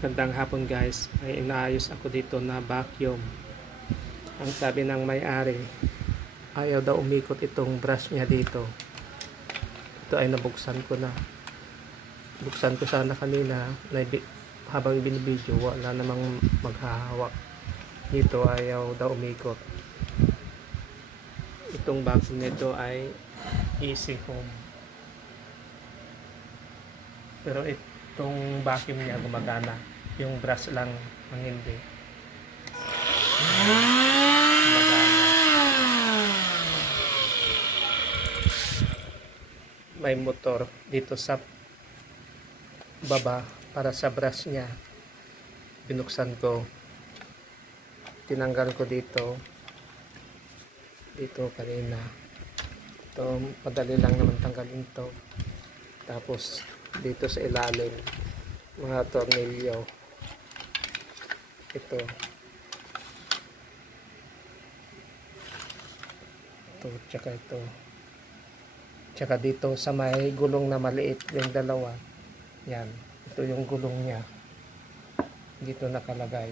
Gandang hapon guys, may inaayos ako dito na vacuum. Ang sabi ng may-ari, ayaw daw umikot itong brush niya dito. Ito ay nabuksan ko na. Buksan ko sana kanina, habang binibidyo, wala namang maghahawak. Dito ayaw daw umikot. Itong vacuum nito ay Easy Home. Pero itong vacuum niya gumagana. Yung brush lang ang hindi. May motor dito sa baba para sa brush niya. Binuksan ko. Tinanggal ko dito kanina. Ito madali lang naman tanggalin to. Tapos dito sa ilalim mga tornilyo. Ito tsaka ito, tsaka dito sa may gulong na maliit, yung dalawa yan, ito yung gulong nya dito nakalagay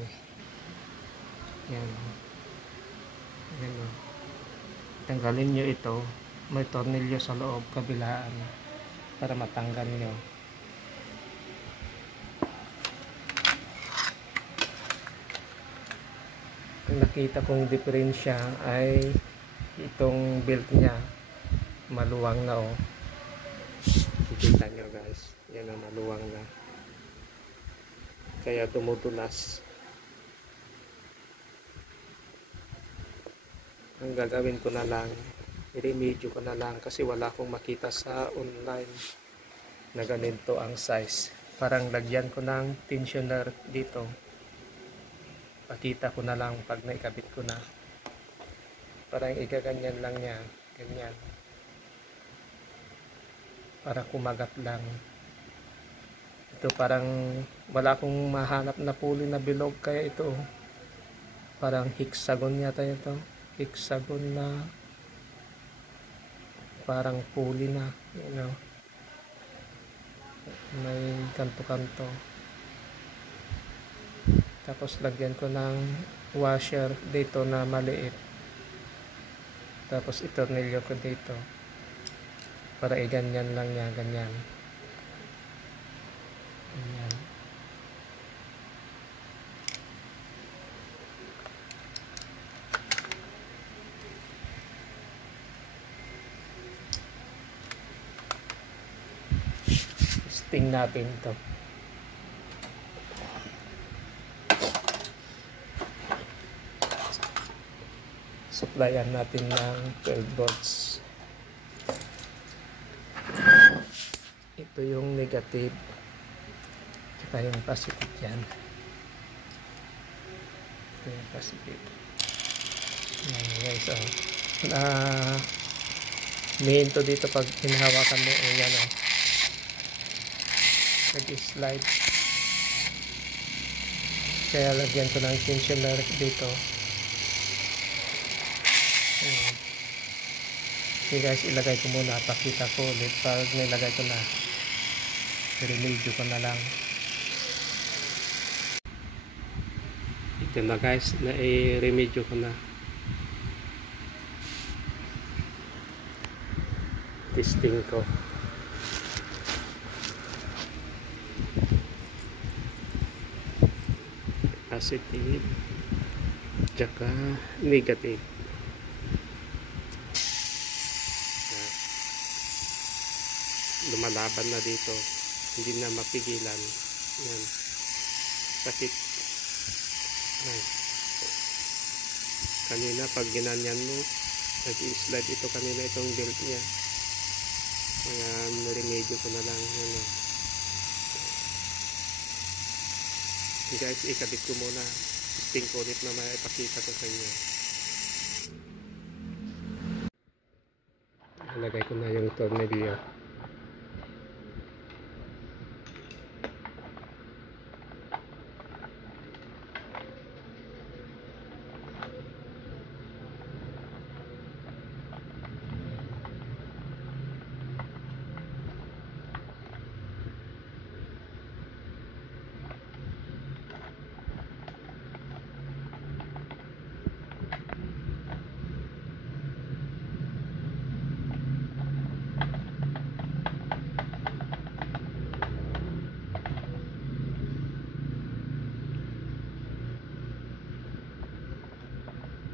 yan, yan o. Tanggalin nyo ito, may tornilyo sa loob kabilaan para matanggal nyo. Ang nakita kong diferensya ay itong belt niya maluwang na oh. Kita nyo guys, yan ang maluwang na, kaya tumutulas. Ang gagawin ko na lang, i-remedyo ko na lang kasi wala akong makita sa online na ganito ang size. Parang lagyan ko ng tensioner dito, pakita ko na lang pag naikabit ko na. Parang igaganyan lang niya, ganyan, para kumagat lang. Ito parang wala akong mahanap na pulley na bilog, kaya ito parang hexagon yata ito, hexagon na parang pulley na, you know, may kanto-kanto. Tapos lagyan ko ng washer dito na maliit. Tapos itornilyo ko dito para iganyan lang niya, ganyan. Ganyan. Testing natin ito. Supplyan natin ng 12 volts. Ito yung negative, saka yung positive yan. Ito yung positive. Yan guys, oh. Mihinto dito pag hinahawakan mo, oh, yan oh, nag-slide. Kaya lagyan ko ng tensioner dito. Okay guys, ilagay ko muna, pakita ko ulit pag nilagay ko na, i-remedyo ko na lang. Ito na guys, na i-remedyo ko na. Testing ko. Positive tsaka negative. Lumalaban na dito, hindi na mapigilan. Yan, sakit. Ay. Kanina pag ginanyan mo, nag-i-slide ito kanina, itong belt niya, kaya remedyo ko na lang. Yan, guys, ikabit ko muna, testing ko ulit na maipakita ko sa inyo. Nalagay ko na yung tornilyo.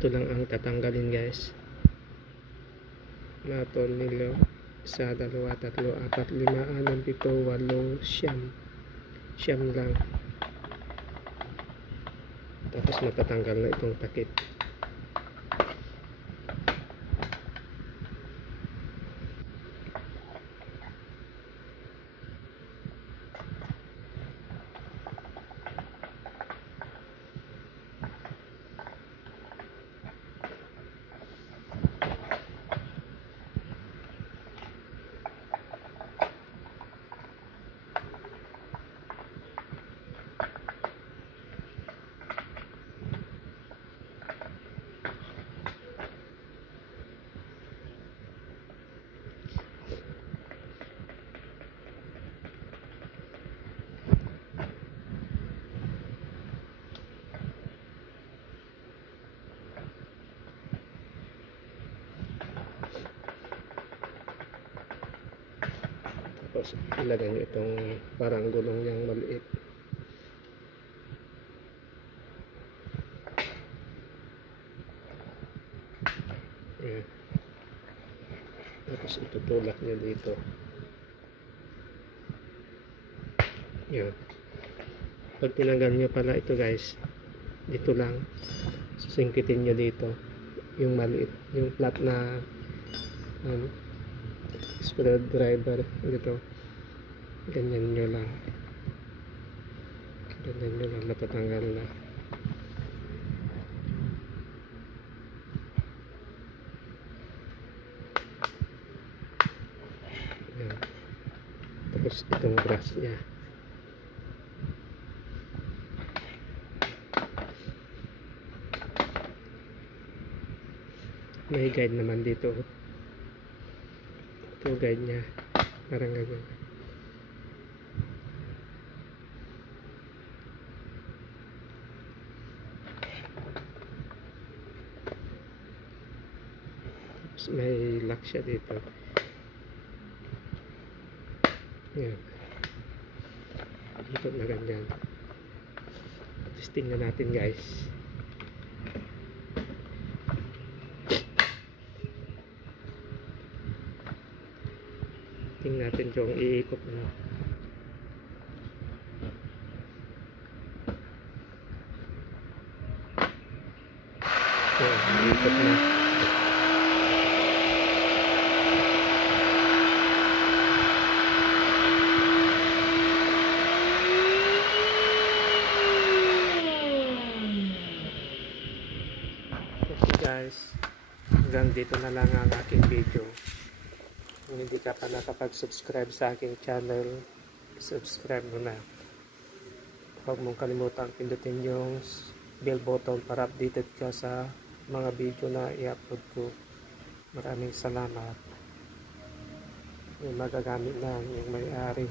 ito lang ang tatanggalin guys. Na tornilyo, 1, 2, 3, 4, 5, 6, 7, 8, 9 lang. Tapos matatanggal na itong takip. Tapos ilagay nyo itong parang gulong niyang maliit. Ayan. Tapos itutulak nyo dito. Ayan. Pag tinanggal nyo pala ito guys, dito lang sisingkitin nyo dito yung maliit, yung flat na screwdriver dito. Ganyan nyo lang, matatanggal na. Ayan. Tapos itong brush nya, may guide naman dito. Ito guide nya, parang ganyan. Tapos may lock siya dito. Ayan. Ikot na ganyan. Testing na natin guys. Tingnan natin kung iikot na. So, iikot na. Okay guys, hanggang dito na lang ang aking video. Kung hindi ka pa nakapag-subscribe sa aking channel, subscribe mo na. Huwag mong kalimutang pindutin yung bell button para updated ka sa mga video na i-upload ko. Maraming salamat. Yung magagamit na yung may-ari.